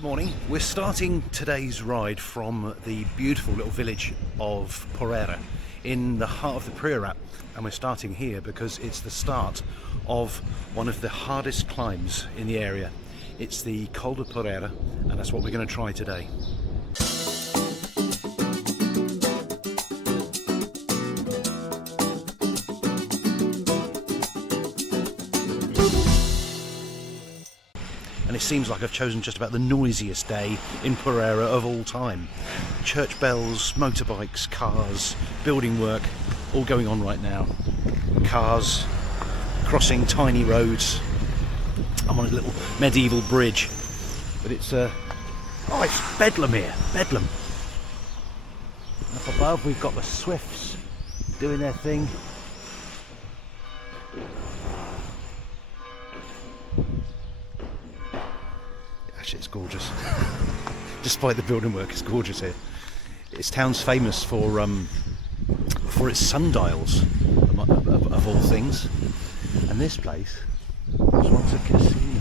Good morning. We're starting today's ride from the beautiful little village of Porrera in the heart of the Priorat, and we're starting here because it's the start of one of the hardest climbs in the area. It's the Coll de Porrera, and that's what we're going to try today. And it seems like I've chosen just about the noisiest day in Porrera of all time. Church bells, motorbikes, cars, building work, all going on right now. Cars crossing tiny roads. I'm on a little medieval bridge, but it's it's bedlam here, bedlam. Up above we've got the Swifts doing their thing. Actually, it's gorgeous. Despite the building work, it's gorgeous here. This town's famous for its sundials, of all things. And this place was once a casino.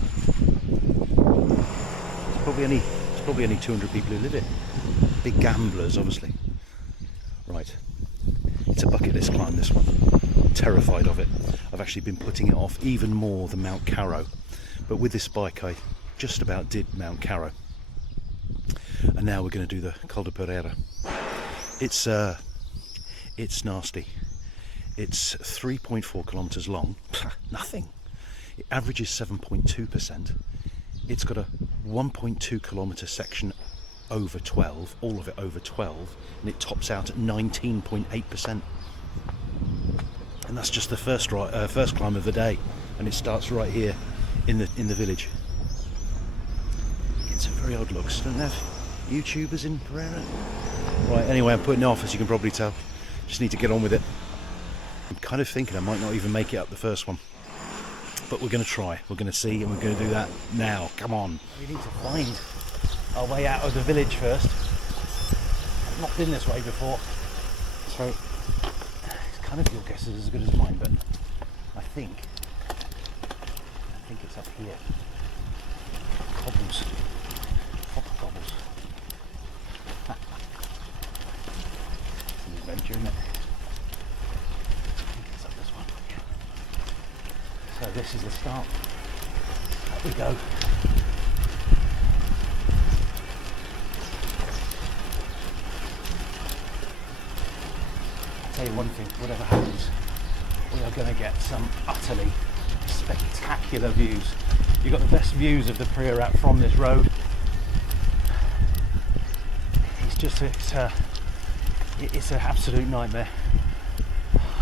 It's probably only 200 people who live here. Big gamblers, obviously. Right, it's a bucket list climb, this one. I'm terrified of it. I've actually been putting it off even more than Mount Caro. But with this bike, I just about did Mount Caro, and now we're going to do the Coll de Porrera. It's nasty. It's 3.4 kilometers long. Nothing. It averages 7.2%. It's got a 1.2 kilometer section over 12, all of it over 12, and it tops out at 19.8%. And that's just the first climb of the day, and it starts right here in the village. It's a very odd looks. Don't have YouTubers in Priorat. Right, anyway, I'm putting it off, as you can probably tell. Just need to get on with it. I'm kind of thinking I might not even make it up the first one. But we're going to try. We're going to see, and we're going to do that now. Come on. We need to find our way out of the village first. I've not been this way before. So, it's kind of your guess is as good as mine, but I think it's up here. Cobbles. Proper cobbles. It's an adventure, isn't it? I think it's up this one. Yeah. So this is the start. Up we go. I'll tell you one thing, whatever happens, we are going to get some utterly spectacular views. You've got the best views of the Priorat from this road. It's an absolute nightmare.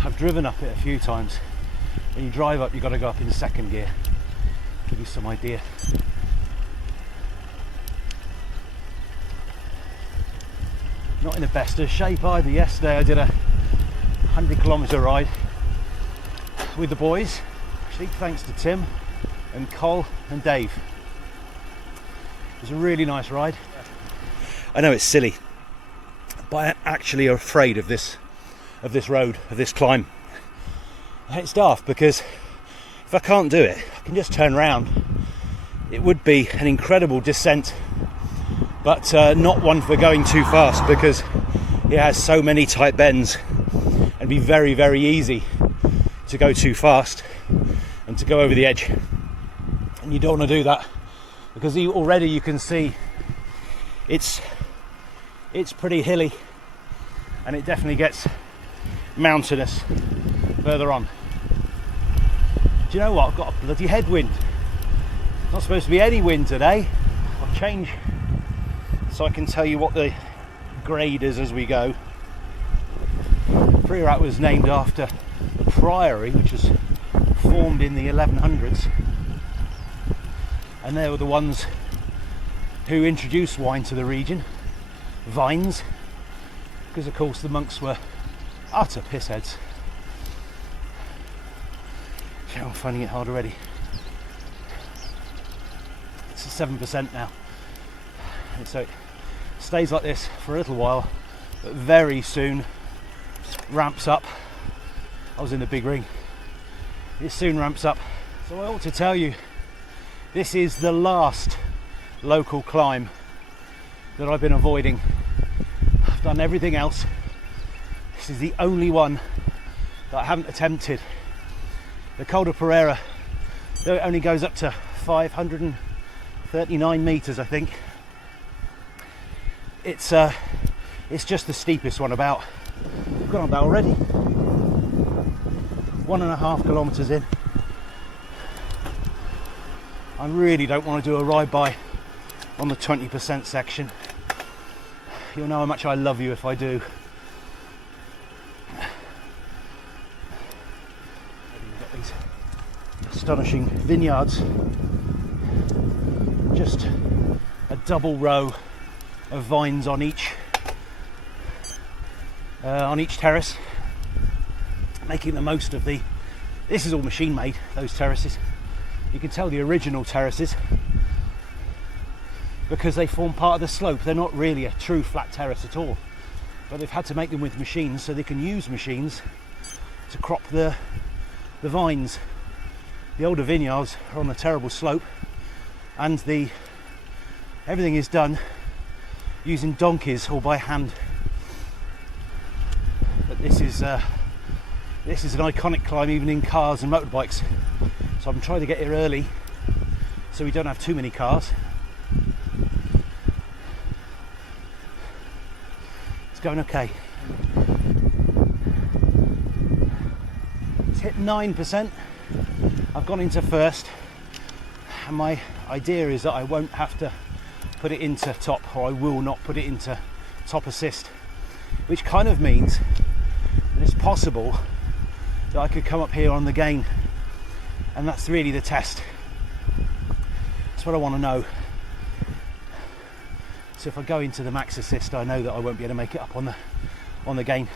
I've driven up it a few times. When you drive up, you've got to go up in second gear. Give you some idea. Not in the best of shape either. Yesterday I did a 100-kilometer ride with the boys. Actually, thanks to Tim and Coll and Dave. It was a really nice ride. I know it's silly, but I'm actually afraid of this road, of this climb. It's daft because if I can't do it, I can just turn around. It would be an incredible descent, but not one for going too fast because it has so many tight bends and be very, very easy to go too fast and to go over the edge. And you don't want to do that because already you can see it's pretty hilly, and it definitely gets mountainous further on. Do you know what? I've got a bloody headwind. Not supposed to be any wind today. I'll change so I can tell you what the grade is as we go. Priorat was named after the priory, which was formed in the 1100s, and they were the ones who introduced wine to the region, vines, because of course the monks were utter pissheads. Yeah, I'm finding it hard already. It's at 7% now, and so it stays like this for a little while, but very soon ramps up. I was in the big ring. It soon ramps up. So I ought to tell you, this is the last local climb that I've been avoiding. I've done everything else. This is the only one that I haven't attempted. The Coll de Porrera, though it only goes up to 539 meters, I think. It's just the steepest one about. I've gone on that already. 1.5 kilometers in. I really don't want to do a ride by on the 20% section. You'll know how much I love you if I do. We've got these astonishing vineyards. Just a double row of vines on each terrace, making the most of the. This is all machine made, those terraces. You can tell the original terraces because they form part of the slope. They're not really a true flat terrace at all, but they've had to make them with machines so they can use machines to crop the vines. The older vineyards are on a terrible slope, and everything is done using donkeys or by hand. But this is an iconic climb even in cars and motorbikes. So I'm trying to get here early so we don't have too many cars. It's going okay. It's hit 9%. I've gone into first, and my idea is that I won't have to put it into top, or I will not put it into top assist, which kind of means that it's possible that I could come up here on the gain, and that's really the test. That's what I want to know. So if I go into the max assist, I know that I won't be able to make it up on the gain.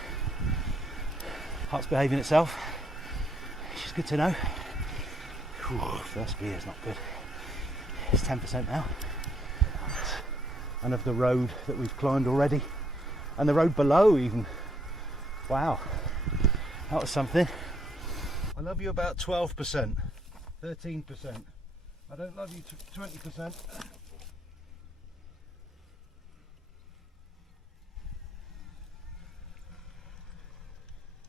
Heart's behaving itself, which is good to know. Whew, first gear is not good. It's 10% now. And of the road that we've climbed already, and the road below even. Wow, that was something. I love you about 12%, 13%. I don't love you 20%.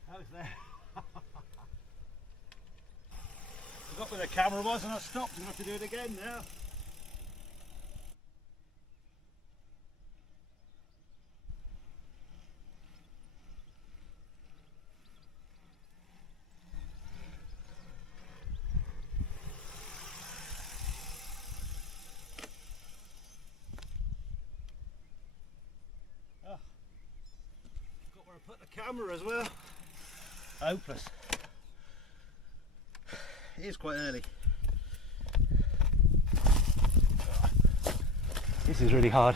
How's that? Forgot where the camera was and I stopped. I'm going to have to do it again now. Put the camera as well. Hopeless. It is quite early. This is really hard.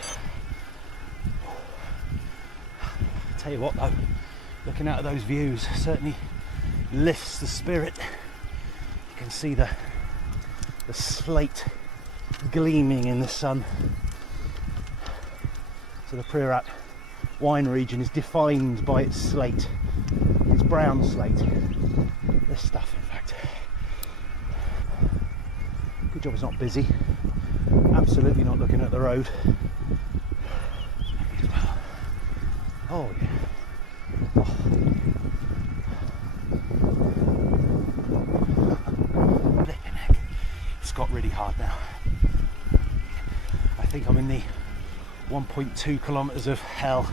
I'll tell you what though, looking out at those views certainly lifts the spirit. You can see the slate gleaming in the sun. So the Priorat wine region is defined by its slate. It's brown slate. This stuff, in fact. Good job it's not busy. Absolutely not looking at the road. Oh yeah. Oh. Flipping heck. It's got really hard now. I think I'm in the 1.2 kilometers of hell.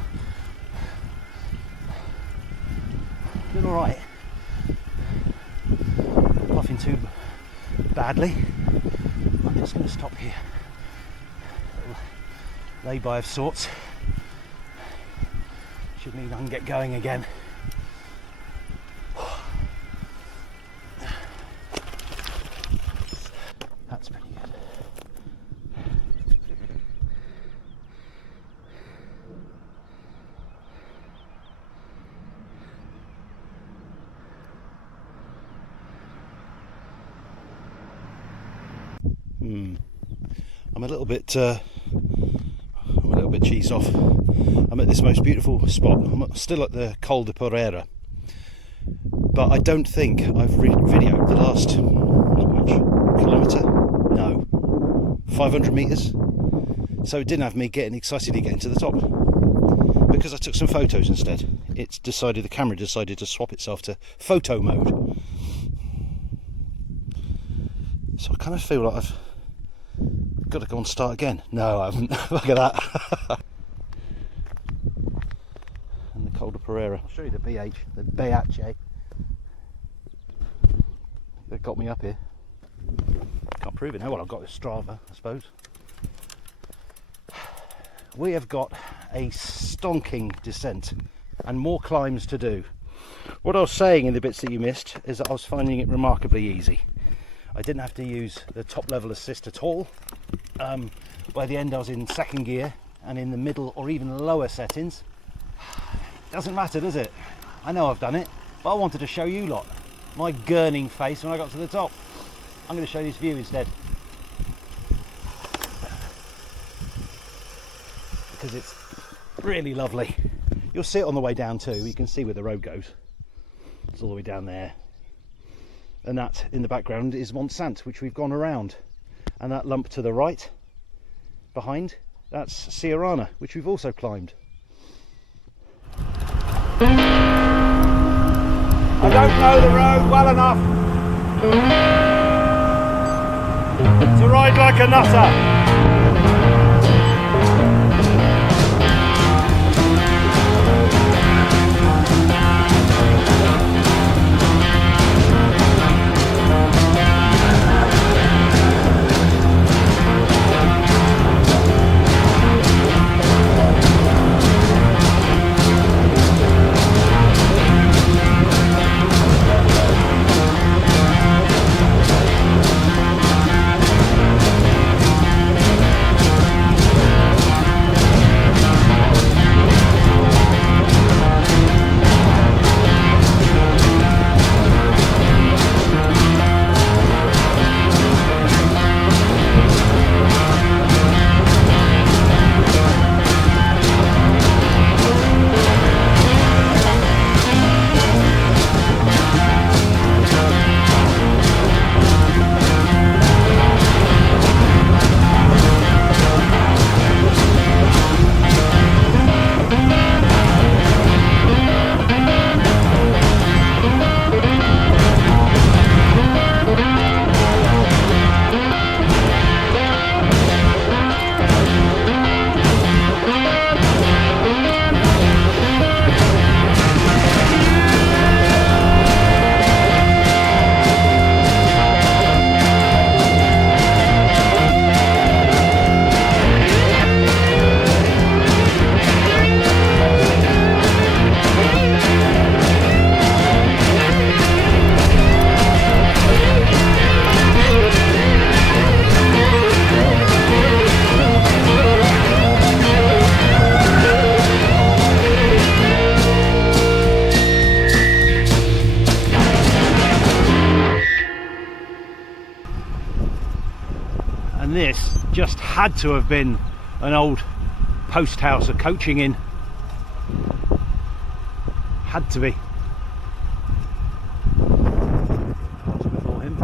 Doing all right. Not puffing too badly. I'm just going to stop here. A little lay-by of sorts. Should mean I can get going again. That's pretty good. I'm a little bit cheese off. I'm at this most beautiful spot. I'm still at the Coll de Porrera, but I don't think I've videoed the last, not much, kilometre? No, 500 metres. So it didn't have me getting excitedly getting to the top. Because I took some photos instead. The camera decided to swap itself to photo mode. So I kind of feel like I've got to go and start again. No, I haven't. Look at that. And the Coll de Porrera. I'll show you the BH, that got me up here. Can't prove it now. Well, I've got the Strava, I suppose. We have got a stonking descent and more climbs to do. What I was saying in the bits that you missed is that I was finding it remarkably easy. I didn't have to use the top level assist at all. By the end I was in second gear and in the middle or even lower settings. Doesn't matter, does it? I know I've done it, but I wanted to show you lot my gurning face when I got to the top. I'm going to show you this view instead, because it's really lovely. You'll see it on the way down too. You can see where the road goes. It's all the way down there. And that in the background is Ascent, which we've gone around. And that lump to the right, behind, that's Priorat, which we've also climbed. I don't know the road well enough to ride like a nutter. And this just had to have been an old post house, a coaching inn. Had to be. Before him.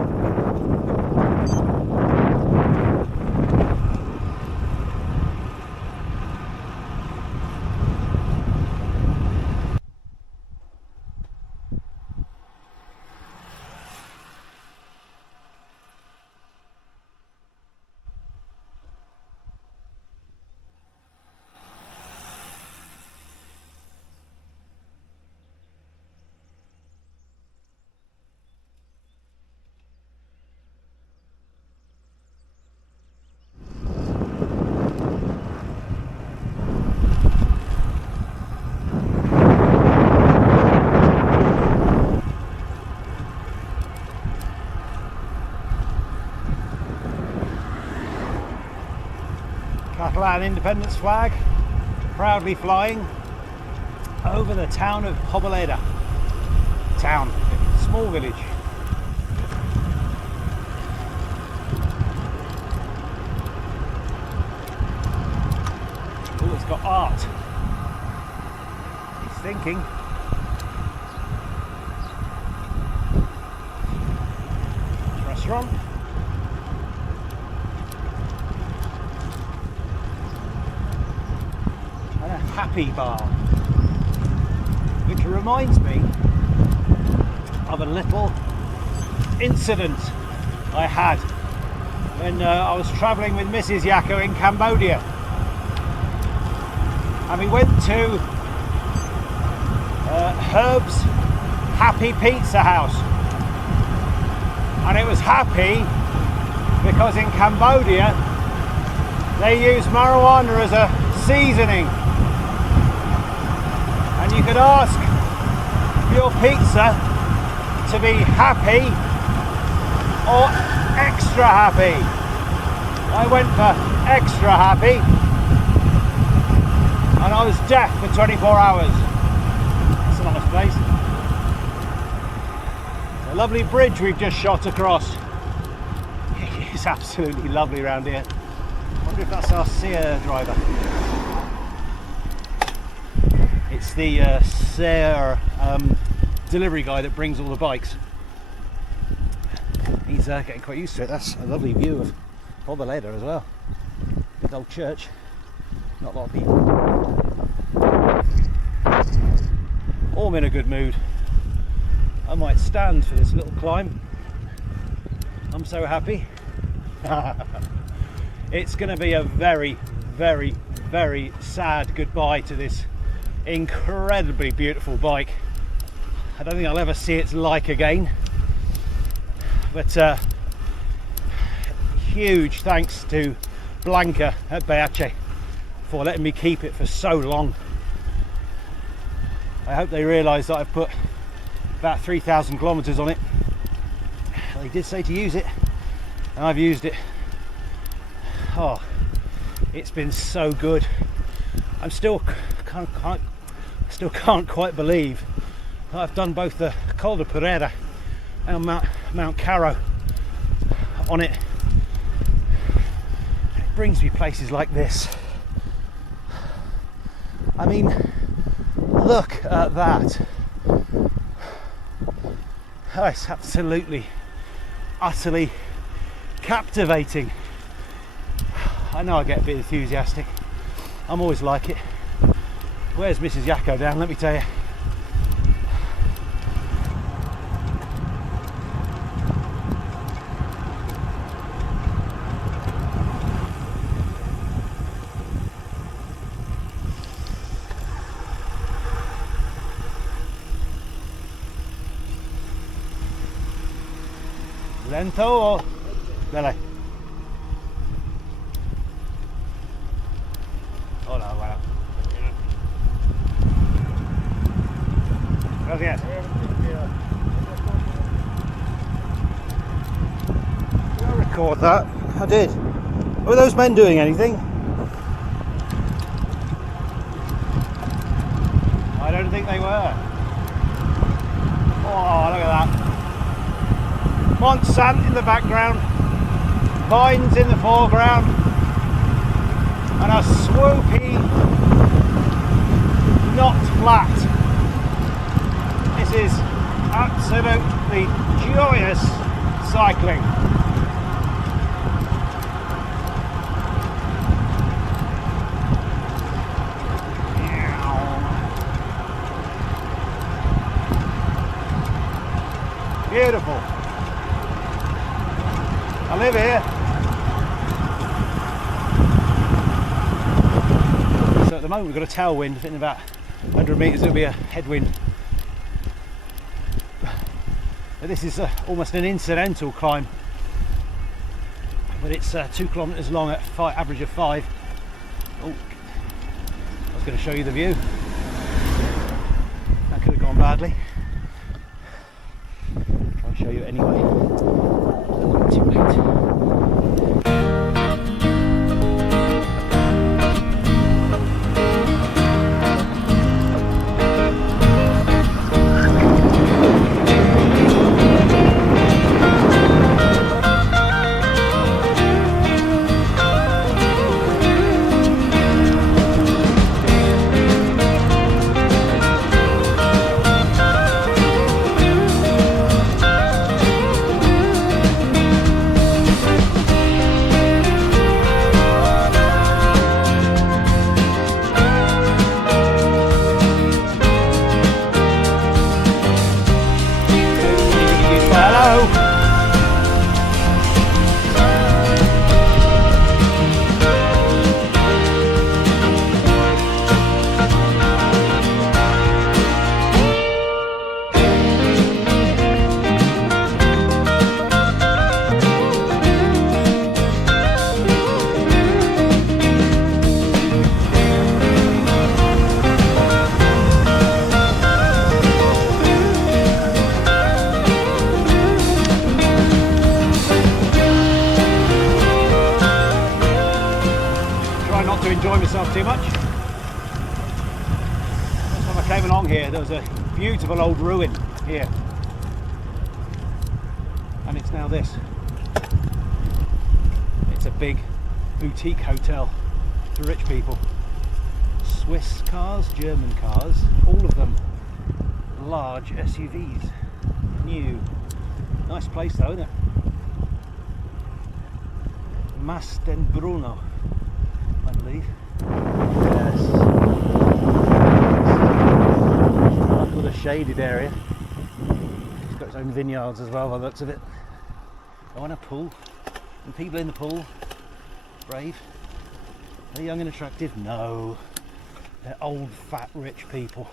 Catalan independence flag proudly flying over the town of Poblet. Town, small village. Oh, it's got art. He's thinking. Restaurant. Happy Bar, which reminds me of a little incident I had when I was travelling with Mrs. Yako in Cambodia, and we went to Herb's Happy Pizza House, and it was happy because in Cambodia they use marijuana as a seasoning, and you could ask for your pizza to be happy or extra happy. I went for extra happy, and I was deaf for 24 hours. It's a nice place. A lovely bridge we've just shot across. It's absolutely lovely around here. I wonder if that's our Sear driver. It's the Sear delivery guy that brings all the bikes. He's getting quite used to it. That's a lovely view of Porrera as well. Good old church. Not a lot of people. All in a good mood. I might stand for this little climb. I'm so happy. It's going to be a very, very, very sad goodbye to this incredibly beautiful bike. I don't think I'll ever see its like again. But huge thanks to Blanca at Beache for letting me keep it for so long. I hope they realise that I've put about 3,000 kilometres on it. They did say to use it, and I've used it. Oh, it's been so good. I still can't quite believe that I've done both the Coll de Porrera and Mount Caro on it. It brings me places like this. I mean, look at that. Oh, it's absolutely, utterly captivating. I know I get a bit enthusiastic. I'm always like it. Where's Mrs. Yako down? Let me tell you. Lento o dale. Hola, bueno. Gracias. Did I record that? I did. Were those men doing anything? I don't think they were. Oh, look at that. Monsanto in the background, vines in the foreground, and a swoopy, not flat. This is absolutely joyous cycling. Beautiful. I live here. So at the moment we've got a tailwind, in about 100 metres it'll be a headwind. But this is almost an incidental climb, but it's 2 kilometres long at average of 5. Oh, I was going to show you the view. That could have gone badly. I'll show you anyway. Too late. to enjoy myself too much. Last time I came along here, there was a beautiful old ruin here, and it's now this. It's a big boutique hotel for rich people. Swiss cars, German cars, all of them large SUVs. New. Nice place though, isn't it? Mas den Bruno, I believe. Yes. Nice little shaded area. It's got its own vineyards as well by the looks of it. Oh, and a pool. And people in the pool. Brave. They're young and attractive? No. They're old, fat, rich people.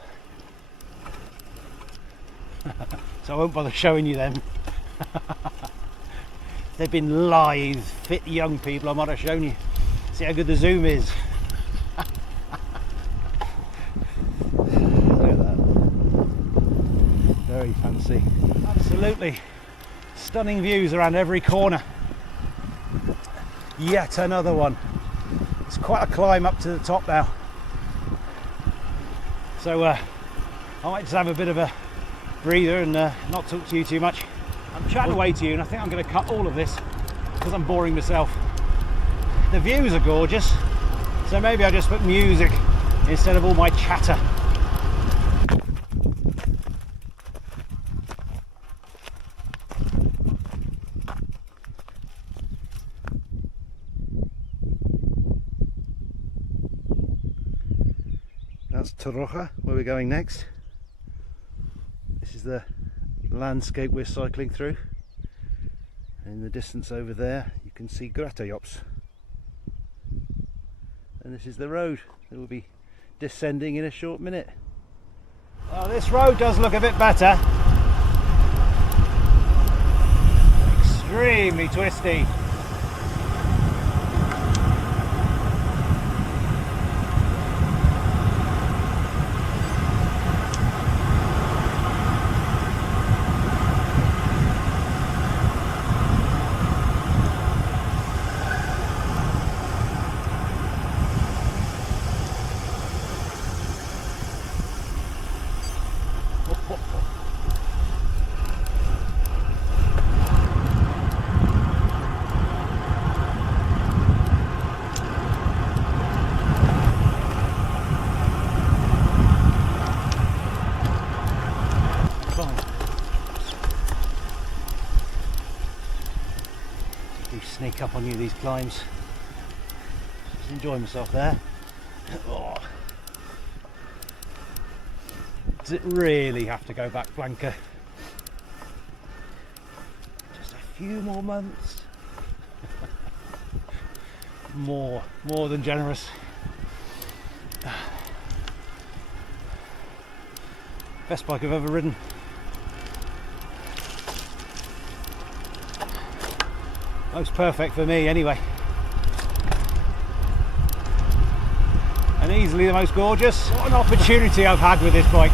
So I won't bother showing you them. They've been lithe, fit young people. I might have shown you. See how good the zoom is. Look at that. Very fancy. Absolutely stunning views around every corner. Yet another one. It's quite a climb up to the top now. So I might just have a bit of a breather and not talk to you too much. I'm chatting away to you, and I think I'm going to cut all of this because I'm boring myself. The views are gorgeous, so maybe I just put music instead of all my chatter. That's Torroja, where we're going next. This is the landscape we're cycling through. In the distance over there you can see Gratajops. And this is the road that we'll be descending in a short minute. Well, this road does look a bit better. Extremely twisty. Sneak up on you these climbs. Just enjoy myself there. Oh. Does it really have to go back, Blanca? Just a few more months. more than generous. Best bike I've ever ridden. Most perfect for me anyway. And easily the most gorgeous. What an opportunity I've had with this bike.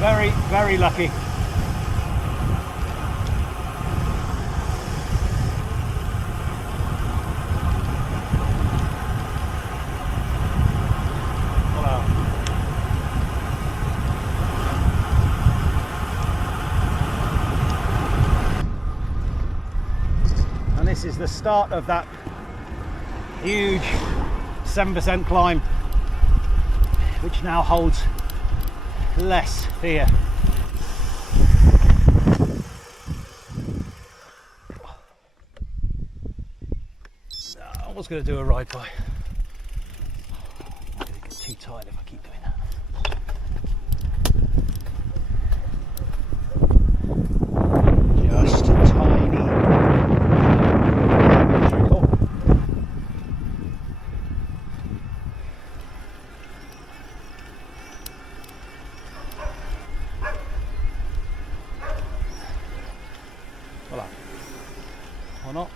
Very, very lucky. This is the start of that huge 7% climb, which now holds less fear. I was going to do a ride by. I'm going to get too tired if I keep doing that. Just a tiny. Or not.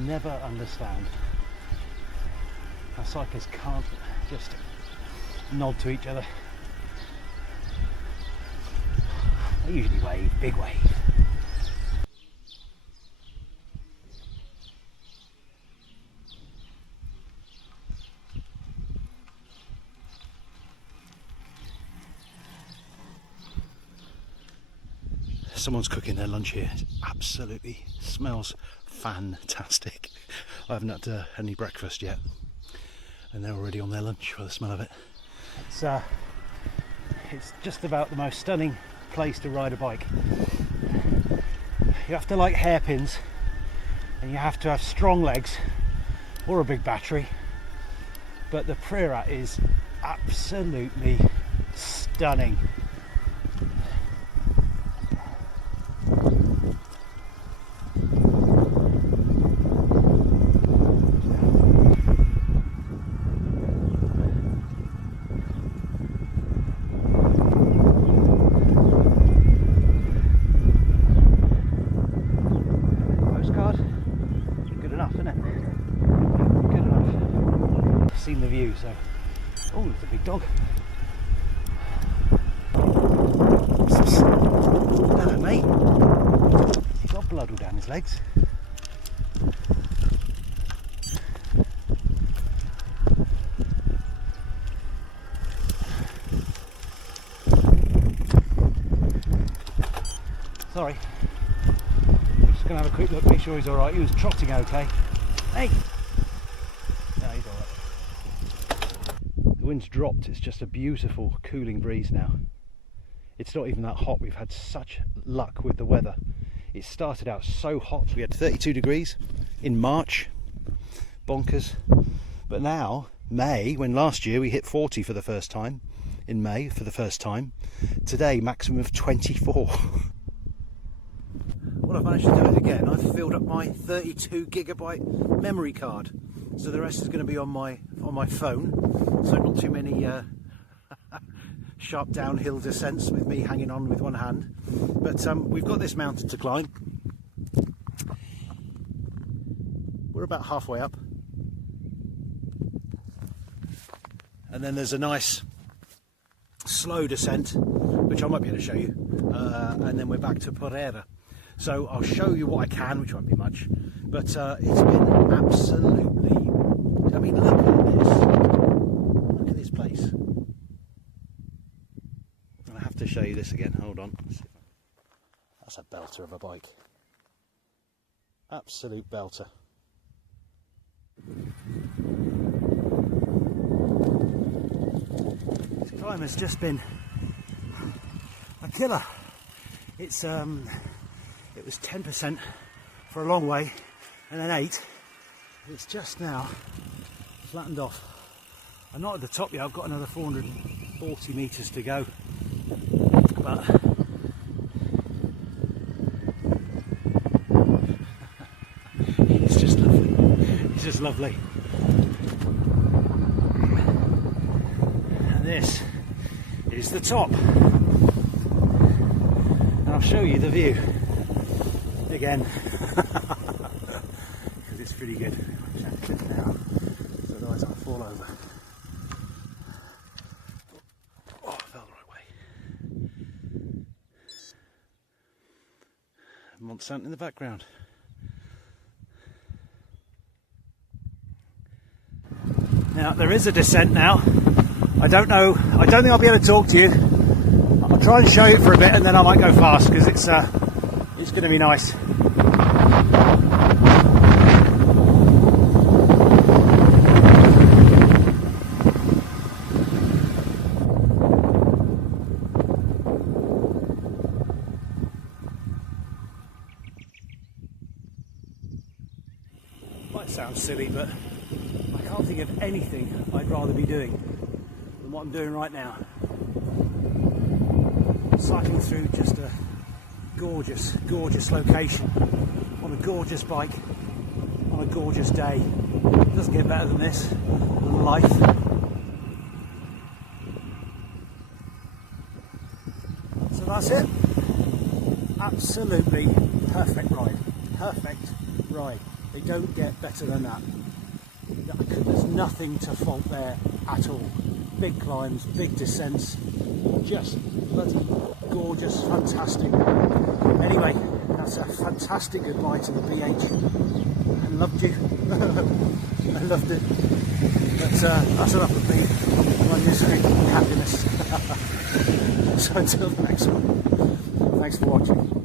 Never understand how cyclists can't just nod to each other. They usually wave, big wave. someone's cooking their lunch here. It absolutely smells fantastic. I haven't had any breakfast yet, and they're already on their lunch by the smell of it. It's just about the most stunning place to ride a bike. You have to like hairpins, and you have to have strong legs or a big battery, but the Priorat is absolutely stunning. The view, so oh, there's a big dog. Hello, mate. He's got blood all down his legs. Sorry, I'm just gonna have a quick look, make sure he's all right. He was trotting okay. Hey. The wind's dropped, it's just a beautiful cooling breeze now. It's not even that hot. We've had such luck with the weather. It started out so hot, we had 32 degrees in March, bonkers. But now, May, when last year we hit 40 for the first time, in May for the first time, today maximum of 24. Well, I've managed to do it again. I've filled up my 32 gigabyte memory card. So the rest is going to be on my phone, so not too many sharp downhill descents with me hanging on with one hand. But we've got this mountain to climb. We're about halfway up, and then there's a nice slow descent, which I might be able to show you, and then we're back to Porrera. So I'll show you what I can, which won't be much, but it's been absolutely, I mean, look at this. Look at this place. And I have to show you this again. Hold on. That's a belter of a bike. Absolute belter. This climb has just been a killer. It's it was 10% for a long way, and then 8. It's just now flattened off. I'm not at the top yet. I've got another 440 metres to go, but it's just lovely. It's just lovely. And this is the top, and I'll show you the view again, because it's pretty good. I'm just going to clip now, so otherwise I'll fall over. Oh, I fell the right way. Monsanto in the background. Now there is a descent now. I don't think I'll be able to talk to you. I'll try and show you for a bit, and then I might go fast, because it's going to be nice. Might sound silly, but I can't think of anything I'd rather be doing than what I'm doing right now. Cycling through just a gorgeous, gorgeous location on a gorgeous bike on a gorgeous day. It doesn't get better than this in life. So that's it. Absolutely perfect ride. Perfect ride. They don't get better than that. There's nothing to fault there at all. Big climbs, big descents, just bloody gorgeous, fantastic. Anyway, that's a fantastic goodbye to the BH. I loved you. I loved it. But that's enough of me. My misery and happiness. So until the next one, thanks for watching.